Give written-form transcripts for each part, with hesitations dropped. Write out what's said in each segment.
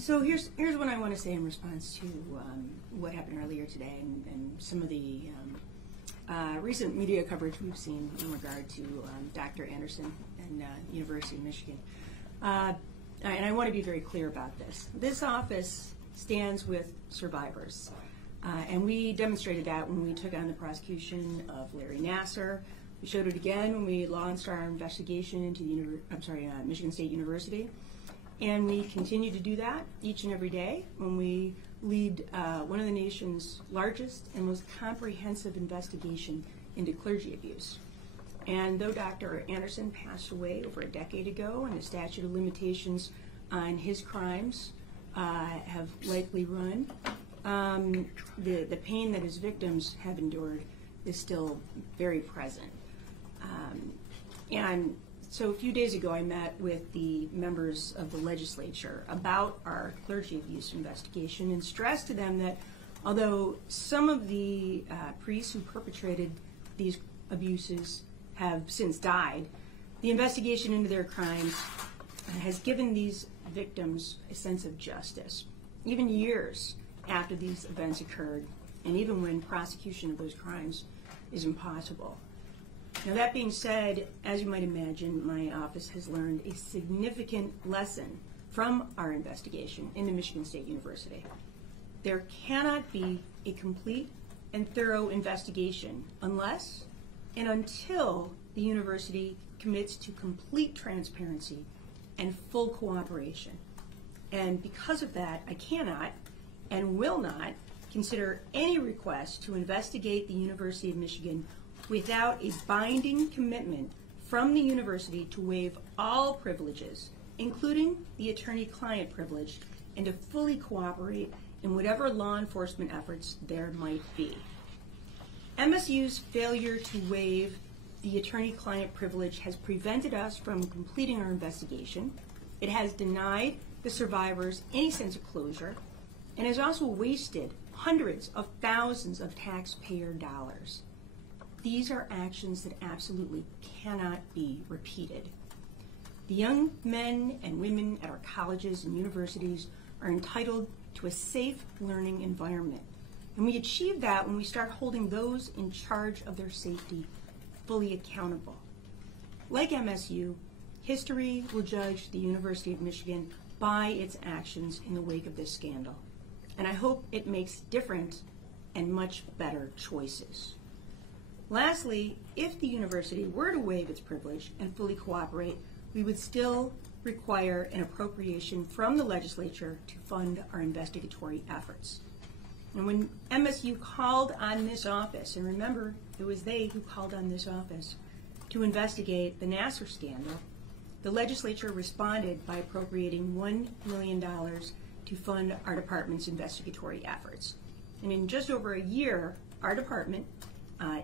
So here's what I want to say in response to what happened earlier today and some of the recent media coverage we've seen in regard to Dr. Anderson and University of Michigan. And I want to be very clear about this. This office stands with survivors. And we demonstrated that when we took on the prosecution of Larry Nassar. We showed it again when we launched our investigation into the Michigan State University. And we continue to do that each and every day when we lead one of the nation's largest and most comprehensive investigation into clergy abuse. And though Dr. Anderson passed away over a decade ago and the statute of limitations on his crimes have likely run, the pain that his victims have endured is still very present. And so a few days ago I met with the members of the legislature about our clergy abuse investigation and stressed to them that although some of the priests who perpetrated these abuses have since died, the investigation into their crimes has given these victims a sense of justice, even years after these events occurred, and even when prosecution of those crimes is impossible. Now, that being said, as you might imagine, my office has learned a significant lesson from our investigation into Michigan State University. There cannot be a complete and thorough investigation unless and until the university commits to complete transparency and full cooperation. And because of that, I cannot and will not consider any request to investigate the University of Michigan without a binding commitment from the university to waive all privileges, including the attorney-client privilege, and to fully cooperate in whatever law enforcement efforts there might be. MSU's failure to waive the attorney-client privilege has prevented us from completing our investigation. It has denied the survivors any sense of closure, and has also wasted hundreds of thousands of taxpayer dollars. These are actions that absolutely cannot be repeated. The young men and women at our colleges and universities are entitled to a safe learning environment. And we achieve that when we start holding those in charge of their safety fully accountable. Like MSU, history will judge the University of Michigan by its actions in the wake of this scandal. And I hope it makes different and much better choices. Lastly, if the university were to waive its privilege and fully cooperate, we would still require an appropriation from the legislature to fund our investigatory efforts. And when MSU called on this office, and remember, it was they who called on this office to investigate the Nassar scandal, the legislature responded by appropriating $1 million to fund our department's investigatory efforts. And in just over a year, our department,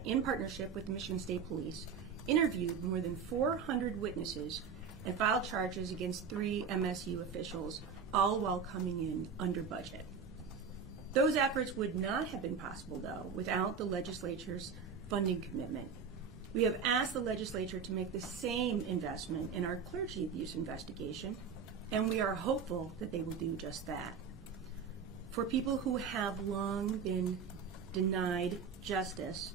in partnership with the Michigan State Police, interviewed more than 400 witnesses and filed charges against 3 MSU officials, all while coming in under budget. Those efforts would not have been possible, though, without the legislature's funding commitment. We have asked the legislature to make the same investment in our clergy abuse investigation, and we are hopeful that they will do just that. For people who have long been denied justice,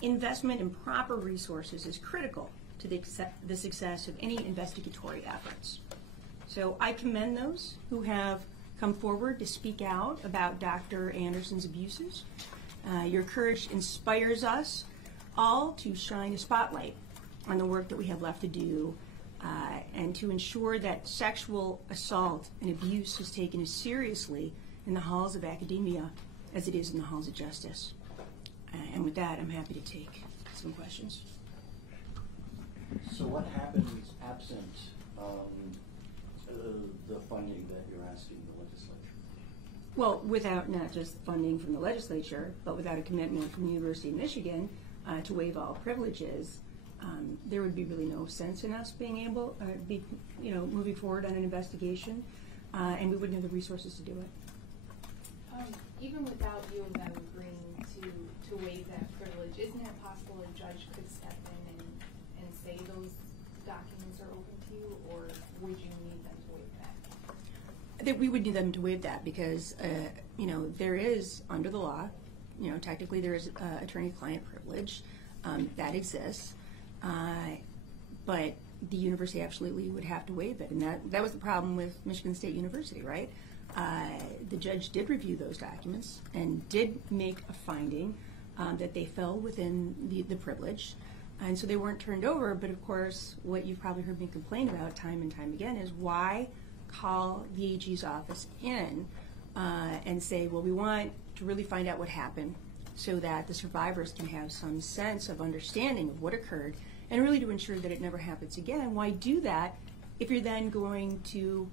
investment in proper resources is critical to the success of any investigatory efforts. So I commend those who have come forward to speak out about Dr. Anderson's abuses. Your courage inspires us all to shine a spotlight on the work that we have left to do and to ensure that sexual assault and abuse is taken as seriously in the halls of academia as it is in the halls of justice. And with that, I'm happy to take some questions. So what happens absent the funding that you're asking the legislature? Well, without not just funding from the legislature, but without a commitment from the University of Michigan to waive all privileges, there would be really no sense in us being able, moving forward on an investigation, and we wouldn't have the resources to do it. Even without you and them agreeing to waive that privilege, isn't it possible a judge could step in and say those documents are open to you, or would you need them to waive that? that we would need them to waive that because, there is, under the law, technically there is attorney-client privilege that exists, but the university absolutely would have to waive it, and that was the problem with Michigan State University, right? The judge did review those documents and did make a finding that they fell within the privilege, and so they weren't turned over. But of course, what you've probably heard me complain about time and time again is why call the AG's office in and say, well, we want to really find out what happened so that the survivors can have some sense of understanding of what occurred and really to ensure that it never happens again. Why do that if you're then going to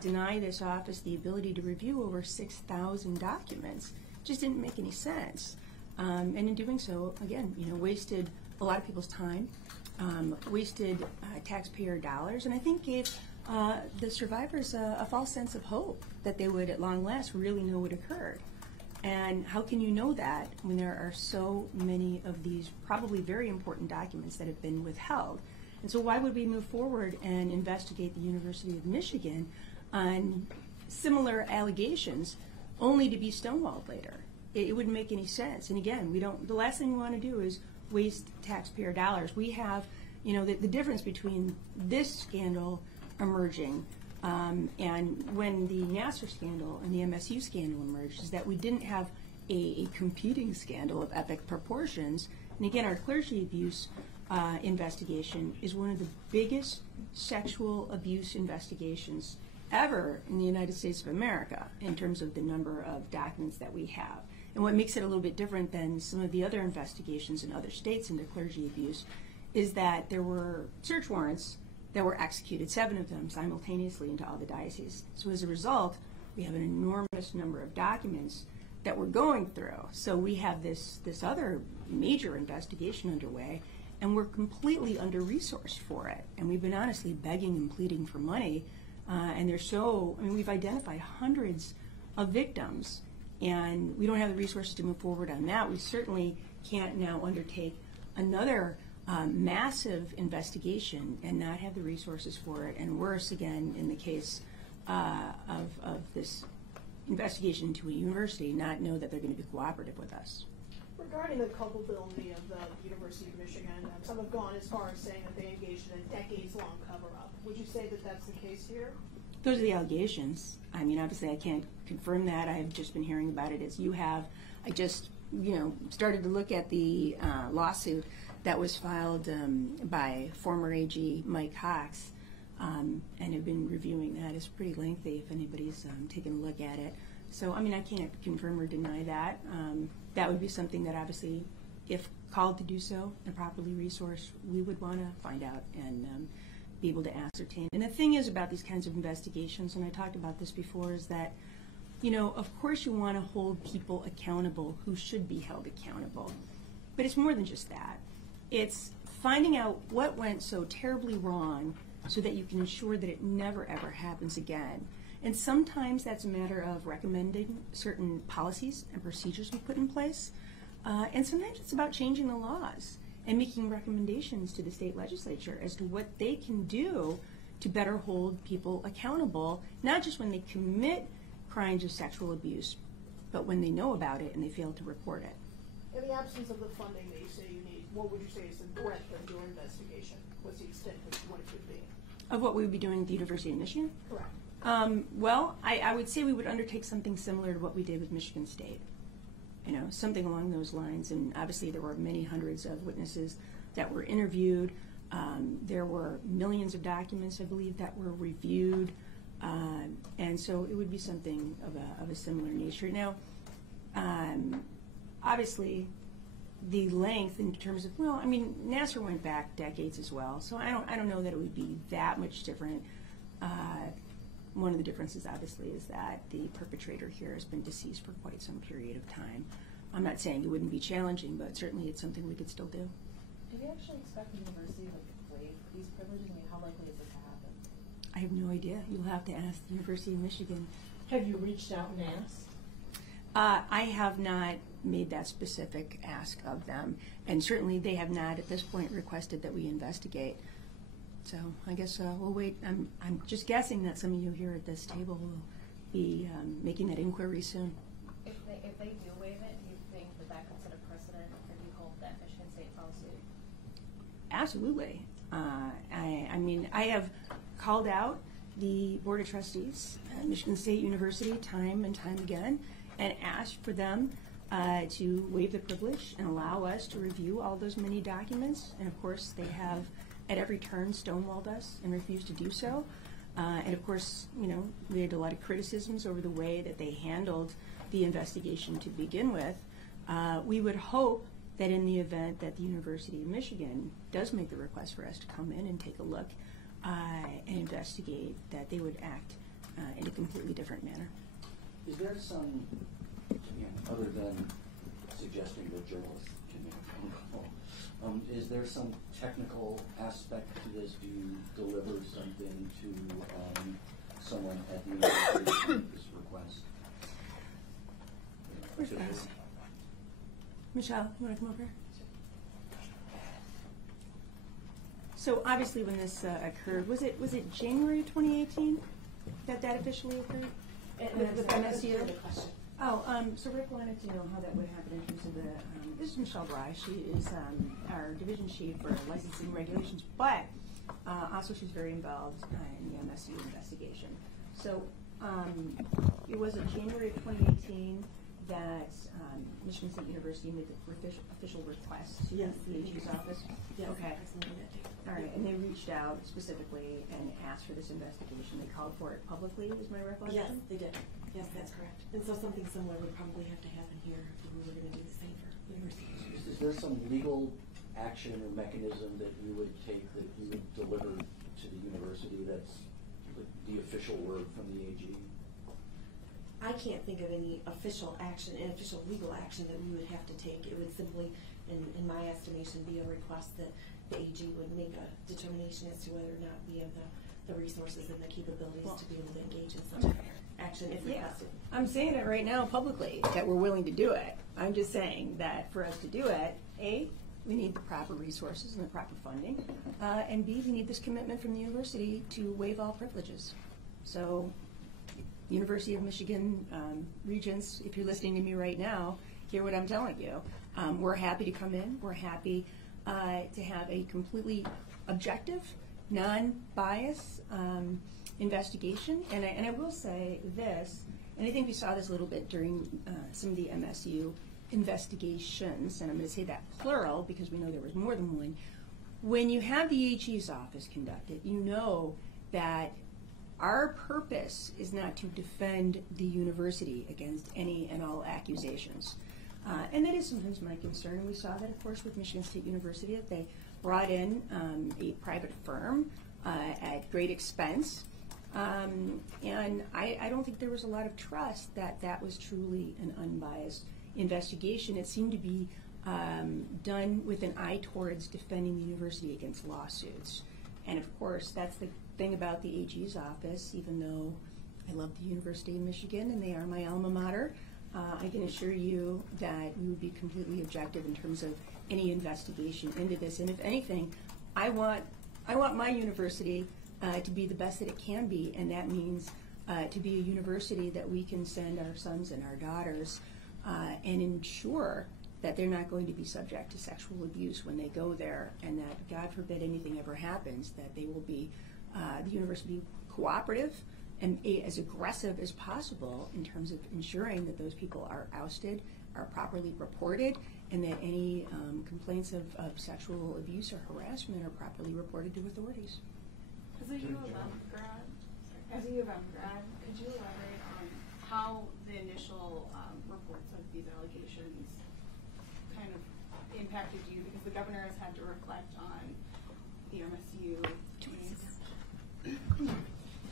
deny this office the ability to review over 6,000 documents? Just didn't make any sense. And in doing so, again, wasted a lot of people's time, wasted taxpayer dollars, and I think gave the survivors a false sense of hope that they would, at long last, really know what occurred. And how can you know that when there are so many of these probably very important documents that have been withheld? And so why would we move forward and investigate the University of Michigan on similar allegations only to be stonewalled later? It wouldn't make any sense. And again, the last thing we want to do is waste taxpayer dollars. We have, the difference between this scandal emerging and when the Nassel scandal and the MSU scandal emerged is that we didn't have a competing scandal of epic proportions. And again, our clergy abuse investigation is one of the biggest sexual abuse investigations ever in the United States of America in terms of the number of documents that we have. And what makes it a little bit different than some of the other investigations in other states into clergy abuse is that there were search warrants that were executed, 7 of them simultaneously into all the dioceses. So as a result, we have an enormous number of documents that we're going through. So we have this other major investigation underway, and we're completely under-resourced for it. And we've been honestly begging and pleading for money, and we've identified hundreds of victims, and we don't have the resources to move forward on that. We certainly can't now undertake another massive investigation and not have the resources for it, and worse, again, in the case of this investigation into a university, not know that they're going to be cooperative with us. Regarding the culpability of the University of Michigan, some have gone as far as saying that they engaged in a decades-long cover-up. Would you say that that's the case here? Those are the allegations. I mean, obviously I can't confirm that. I've just been hearing about it as you have. I just, started to look at the lawsuit that was filed by former AG Mike Cox, and have been reviewing that. It's pretty lengthy if anybody's taken a look at it. So, I can't confirm or deny that. That would be something that obviously, if called to do so and properly resourced, we would want to find out and be able to ascertain. And the thing is about these kinds of investigations, and I talked about this before, is that, of course you want to hold people accountable who should be held accountable. But it's more than just that. It's finding out what went so terribly wrong so that you can ensure that it never, ever happens again. And sometimes that's a matter of recommending certain policies and procedures we put in place. And sometimes it's about changing the laws and making recommendations to the state legislature as to what they can do to better hold people accountable, not just when they commit crimes of sexual abuse, but when they know about it and they fail to report it. In the absence of the funding that you say you need, what would you say is the breadth of your investigation? What's the extent of what it could be? Of what we would be doing at the University of Michigan? Correct. Well, I would say we would undertake something similar to what we did with Michigan State. Something along those lines. And obviously there were many hundreds of witnesses that were interviewed. There were millions of documents, I believe, that were reviewed. And so it would be something of a similar nature. Now, obviously, the length in terms of, Nassel went back decades as well, so I don't know that it would be that much different. One of the differences, obviously, is that the perpetrator here has been deceased for quite some period of time. I'm not saying it wouldn't be challenging, but certainly it's something we could still do. Do we actually expect the university to waive these privileges? How likely is this to happen? I have no idea. You'll have to ask the University of Michigan. Have you reached out and asked? I have not made that specific ask of them, and certainly they have not at this point requested that we investigate. So I guess we'll wait. I'm just guessing that some of you here at this table will be making that inquiry soon. If they do waive it, do you think that could set a precedent, or do you hope that Michigan State follows suit? Absolutely. I mean, I have called out the Board of Trustees at Michigan State University time and time again and asked for them to waive the privilege and allow us to review all those many documents. And of course, they have at every turn stonewalled us and refused to do so. And of course, you know, we had a lot of criticisms over the way that they handled the investigation to begin with. We would hope that in the event that the University of Michigan does make the request for us to come in and take a look and investigate, that they would act in a completely different manner. Is there some, other than suggesting that journalists can make a phone call, is there some technical aspect to this? Do you deliver something to someone at the university with this request? Where's Bess? Michelle, you want to come over here? So obviously, when this occurred, was it January 2018 that officially occurred? With MSU? Oh, so Rick wanted to know how that would happen in terms of the. This is Michelle Bry. She is our division chief for licensing regulations, but also she's very involved in the MSU investigation. So it was in January of 2018 that Michigan State University made the official request to the AG's office. Yes, okay. absolutely. All right, and they reached out specifically and asked for this investigation. They called for it publicly, is my recollection? Yes, they did. Yes, that's correct. And so something similar would probably have to happen here if we were going to do the same for universities. Is there some legal action or mechanism that you would take, that you would deliver to the university that's the official word from the AG? I can't think of any official action, an official legal action that we would have to take. It would simply, in my estimation, be a request that the AG would make a determination as to whether or not we have the resources and the capabilities to be able to engage in such action if requested. I'm saying it right now publicly that we're willing to do it. I'm just saying that for us to do it, A, we need the proper resources and the proper funding, and B, we need this commitment from the university to waive all privileges. So, University of Michigan Regents, if you're listening to me right now, hear what I'm telling you. We're happy to come in. We're happy to have a completely objective, non-biased investigation. And I will say this, and I think we saw this a little bit during some of the MSU investigations, and I'm going to say that plural because we know there was more than one. When you have the AG's office conducted, you know that our purpose is not to defend the university against any and all accusations. And that is sometimes my concern. And we saw that, of course, with Michigan State University, that they brought in a private firm at great expense. And I don't think there was a lot of trust that that was truly an unbiased investigation. It seemed to be done with an eye towards defending the university against lawsuits. And of course, that's the thing about the AG's office, even though I love the University of Michigan and they are my alma mater, I can assure you that we would be completely objective in terms of any investigation into this. And if anything, I want my university to be the best that it can be, and that means to be a university that we can send our sons and our daughters and ensure that they're not going to be subject to sexual abuse when they go there, and that, God forbid, anything ever happens, that they will be, the university be cooperative and as aggressive as possible in terms of ensuring that those people are ousted, are properly reported, and that any complaints of sexual abuse or harassment are properly reported to authorities. As a U of M grad, could you elaborate on how the initial reports of these allegations kind of impacted you? Because the governor has had to reflect on the MSU.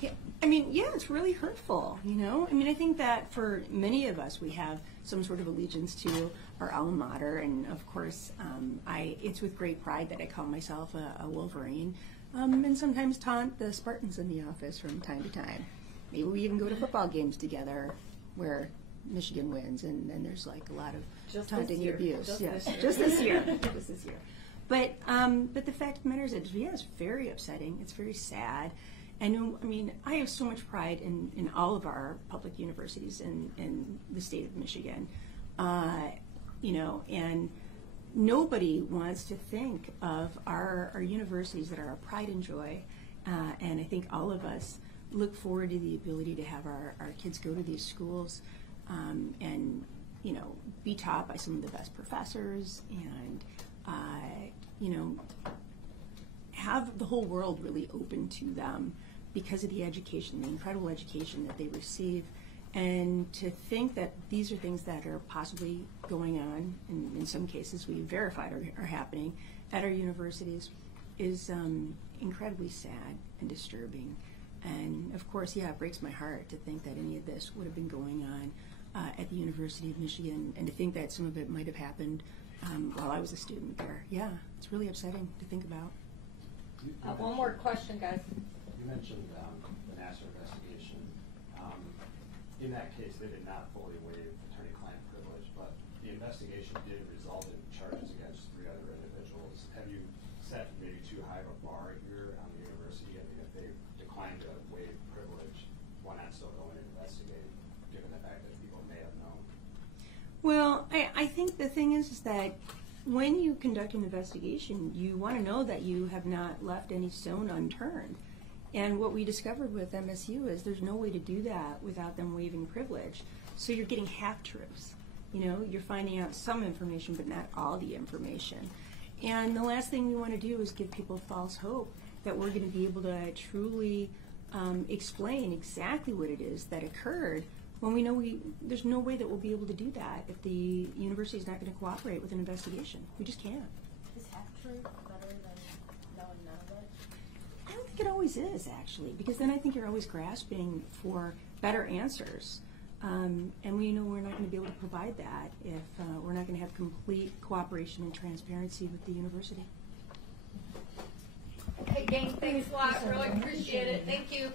Yeah, I mean, yeah, it's really hurtful, you know? I mean, I think that for many of us, we have some sort of allegiance to our alma mater, and of course, it's with great pride that I call myself a Wolverine, and sometimes taunt the Spartans in the office from time to time. Maybe we even go to football games together where Michigan wins, and then there's like a lot of taunting and abuse. Just this year. But the fact of the matter is that, yeah, it's very upsetting. It's very sad. And I mean, I have so much pride in all of our public universities in the state of Michigan. You know, and nobody wants to think of our universities that are our pride and joy. And I think all of us look forward to the ability to have our kids go to these schools and, you know, be taught by some of the best professors and, you know, have the whole world really open to them because of the education, the incredible education that they receive. And to think that these are things that are possibly going on, and in some cases we verified are happening at our universities, is incredibly sad and disturbing. And of course, yeah, it breaks my heart to think that any of this would have been going on at the University of Michigan, and to think that some of it might have happened while I was a student there. Yeah, it's really upsetting to think about. One more question, guys. You mentioned the Nassel investigation. In that case, they did not fully waive attorney-client privilege, but the investigation did result in charges against 3 other individuals. Have you set maybe too high of a bar here on the university? I mean, if they declined to waive privilege, why not still go in and investigate, given the fact that people may have known? Well, I think the thing is that when you conduct an investigation, you want to know that you have not left any stone unturned. And what we discovered with MSU is there's no way to do that without them waiving privilege. So you're getting half-truths. You know, you're finding out some information, but not all the information. And the last thing we want to do is give people false hope that we're going to be able to truly explain exactly what it is that occurred when we know there's no way that we'll be able to do that if the university is not going to cooperate with an investigation. We just can't. Is half-truth better than knowing none of it? I don't think it always is, actually, because then I think you're always grasping for better answers. And we know we're not going to be able to provide that if we're not going to have complete cooperation and transparency with the university. Okay, gang, thanks a lot. Really appreciate it. Thank you.